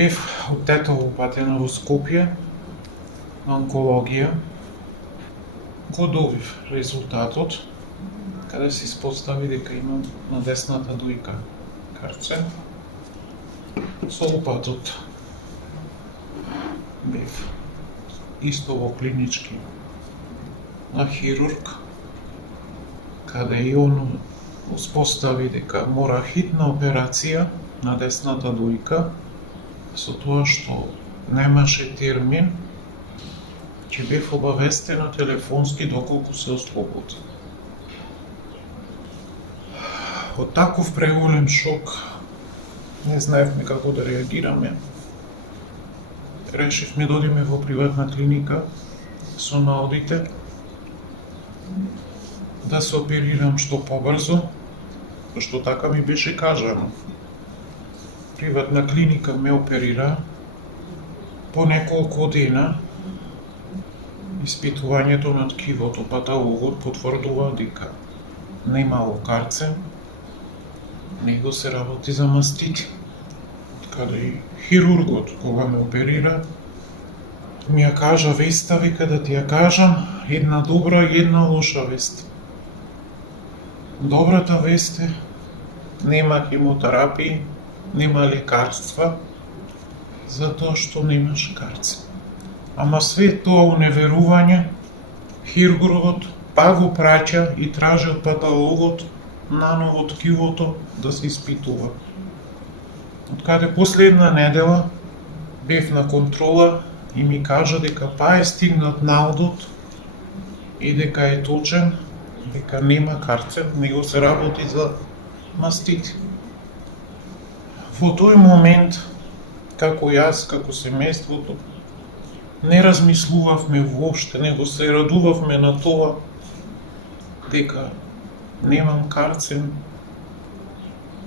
Бев од Тетово патено во Скопје на онкологија. Го добив резултатот, каде се испостави дека имам на десната дујка карцен. Со упатот бев исто во клинички на хирург, каде и он успостави дека мора хитна операција на десната дујка, со тоа што немаше термин, ќе бев обавестена телефонски доколку се ослободи. Од таков преголем шок не знаевме како да реагираме. Решивме да одиме во приватна клиника со наодите, да се оперирам што побрзо, што така ми беше кажано. Приватна клиника ме оперира, по неколку дена испитувањето на ткивото, патологот потврдува дека немало карцен, него се работи за мастити. Каде и хирургот, кога ме оперира, ми ја кажа веста, вика да ти ја кажам, една добра и една лоша вест. Добрата вест е, нема хемотерапии, нема лекарства, затоа што немаш карцен. Ама све тоа уневерување, хирургот па го праќа и тражи од патологот наново ткивото да се испитува. Од каде последна недела бев на контрола и ми кажа дека па е стигнат наодот и дека е точен, дека нема карцен, него се работи за мастити. Во тој момент, како јас, како семејството, не размислувавме воопште, него се радувавме на тоа дека немам карцен,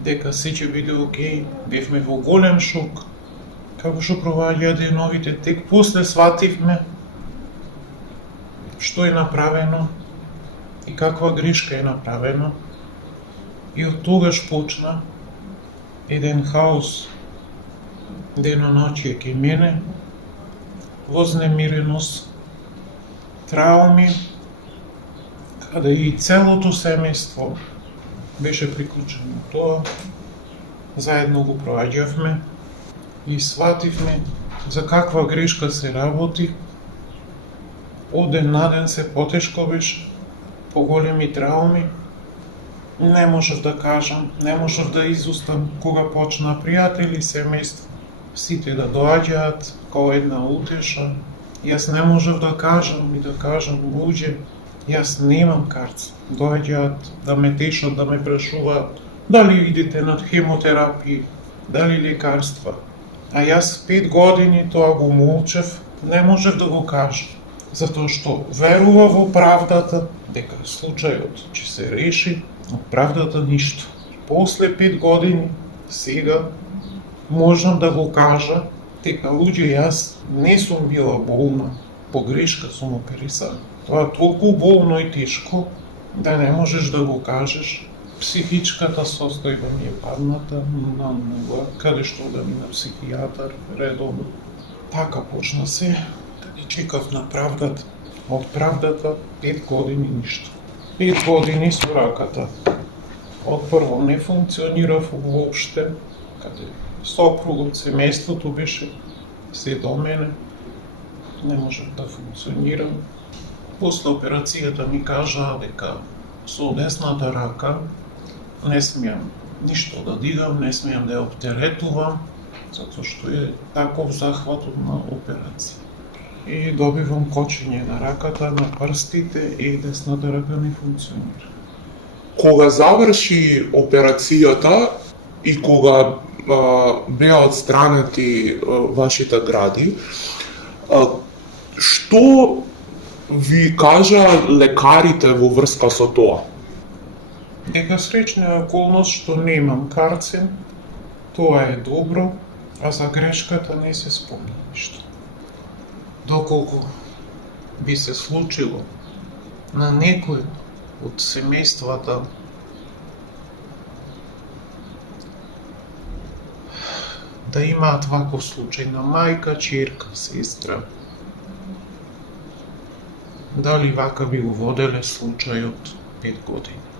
дека се ќе биде окей, бевме во голем шок. Како што проваѓаа деновите, тек после свативме што е направено и каква грешка е направена. И од тогаш почна еден хаос, деноноќие кај мене, вознемиреност, трауми, каде и целото семејство беше приклучено тоа. Заедно го проаѓавме и свативме за каква грешка се работи. Од ден на ден се потешко беше, поголеми трауми. Не можев да кажам, не можев да изустам кога почна пријатели, семејство, сите да доаѓаат као една утеша. Јас не можев да кажам и да кажам, луѓе, јас немам карцен. Доаѓаат да ме тешат, да ме прашуваат дали идете на хемотерапија, дали лекарства. А јас 5 години тоа го молчев, не можев да го кажам, затоа што верува во правдата, дека случајот ќе се реши, од правдата ништо. После 5 години, сега, можам да го кажа дека луѓе, јас не сум била болна, по грешка сум оперисана. Тоа е толку болно и тешко, да не можеш да го кажеш. Психичката состојба ми е падната на нула, каде што да ми на психијатар редовно. Така почна се, да ги чекав на правдата. Од правдата 5 години ништо. 5 години со раката. Од прво не функционирав воопште, каде сопругот, семејството беше се до мене, не можев да функционирам. После операцијата ми кажаа дека со десната рака не смеам ништо да дигам, не смеам да ја оптеретувам, затоа што е таков захватот на операција. И добивам кочење на раката, на прстите и десната рака не функционира. Кога заврши операцијата и кога беа отстранети вашите гради, што ви кажа лекарите во врска со тоа? Дека среќна е околност што немам карцен, тоа е добро, а за грешката не се спомна ништо. Доколку би се случило на некој од семејствата да имаат ваков случај на мајка, ќерка, сестра. Дали вака би го воделе случајот 5 години?